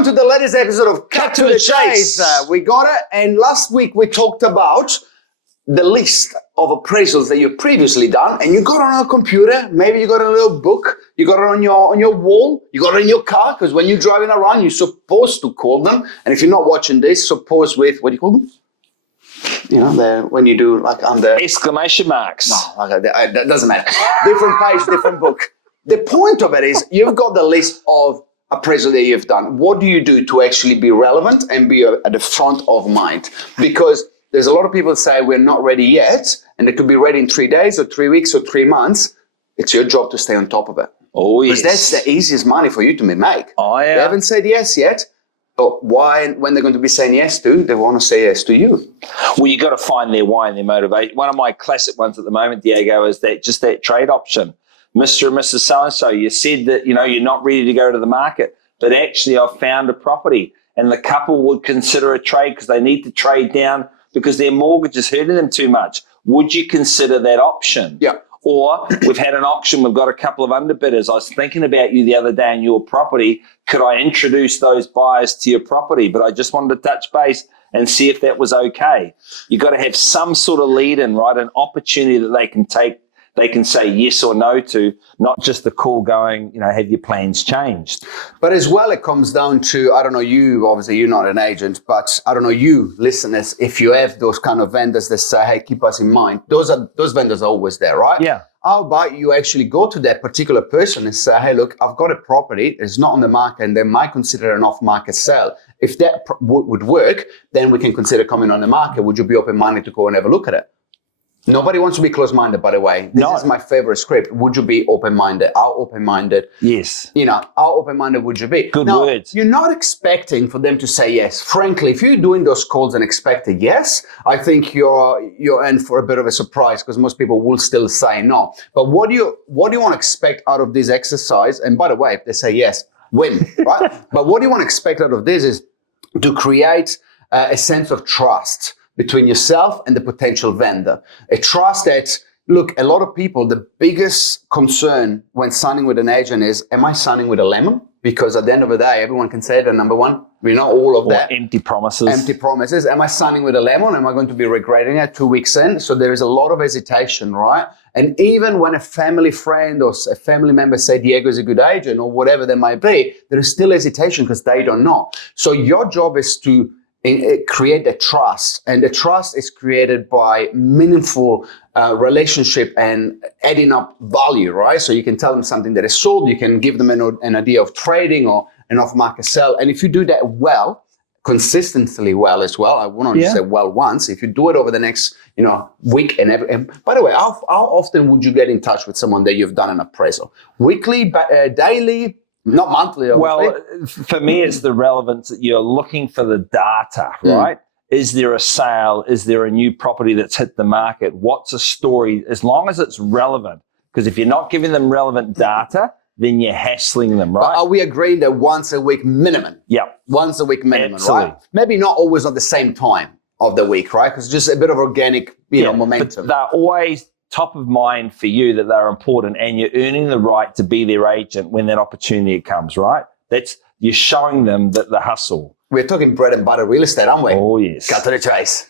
Welcome to the latest episode of Cut to the Chase. We got it, and last week we talked about the list of appraisals that you've previously done, and you got it on a computer, maybe you got a little book, you got it on your wall, you got it in your car, because when you're driving around, you're supposed to call them, and if you're not watching this, suppose with, what do you call them? You know, when you do like under... Exclamation marks. No, that doesn't matter. Different page, different book. The point of it is you've got the list of appraisal that you've done. What do you do to actually be relevant and be at the front of mind? Because there's a lot of people say we're not ready yet, and they could be ready in 3 days or 3 weeks or 3 months. It's your job to stay on top of it. Oh, yes. Because that's the easiest money for you to make. Oh, yeah. They haven't said yes yet, but why, when they're going to be saying yes to, they want to say yes to you. Well, you got to find their why and their motivation. One of my classic ones at the moment, Diego, is that trade option. Mr. and Mrs. So-and-so, you said that, you're not ready to go to the market, but actually I've found a property, and the couple would consider a trade because they need to trade down because their mortgage is hurting them too much. Would you consider that option? Yeah. Or we've had an auction, we've got a couple of underbidders. I was thinking about you the other day and your property. Could I introduce those buyers to your property? But I just wanted to touch base and see if that was okay. You've got to have some sort of lead in, right? An opportunity that they can take. They can say yes or no to, not just the call going, have your plans changed? But as well, it comes down to, I don't know, you, obviously you're not an agent, but I don't know, you listeners, if you have those kind of vendors that say, hey, keep us in mind, those vendors are always there, right? Yeah. How about you actually go to that particular person and say, hey, look, I've got a property, it's not on the market, and they might consider an off-market sale. If that would work, then we can consider coming on the market. Would you be open-minded to go and have a look at it? Nobody wants to be closed-minded, by the way. This is my favorite script. Would you be open-minded? How open-minded? Yes. How open-minded would you be? Good now, words. You're not expecting for them to say yes. Frankly, if you're doing those calls and expect a yes, I think you're in for a bit of a surprise because most people will still say no. But what do you want to expect out of this exercise? And by the way, if they say yes, win, right? But what do you want to expect out of this is to create a sense of trust between yourself and the potential vendor. A trust that, look, a lot of people, the biggest concern when signing with an agent is, am I signing with a lemon? Because at the end of the day, everyone can say that, number one, we know all of that. Empty promises. Empty promises. Am I signing with a lemon? Am I going to be regretting it 2 weeks in? So there is a lot of hesitation, right? And even when a family friend or a family member say Diego is a good agent or whatever there might be, there is still hesitation because they don't know. So your job is to create a trust, and the trust is created by meaningful relationship and adding up value, right? So you can tell them something that is sold, you can give them an idea of trading or an off-market sell, and if you do that well, consistently well as well, I won't just say well once, if you do it over the next week and by the way, how often would you get in touch with someone that you've done an appraisal? Weekly, daily? Not monthly, obviously. Well, for me, it's the relevance that you're looking for the data, right? Is there a sale? Is there a new property that's hit the market? What's a story? As long as it's relevant. Because if you're not giving them relevant data, then you're hassling them, right? But are we agreeing that once a week minimum? Yeah. Once a week minimum, Absolutely. Right? Maybe not always at the same time of the week, right? Because just a bit of organic, momentum. But they're always top of mind for you, that they're important, and you're earning the right to be their agent when that opportunity comes, right? You're showing them that the hustle. We're talking bread and butter real estate, aren't we? Oh, yes. Cut to the chase.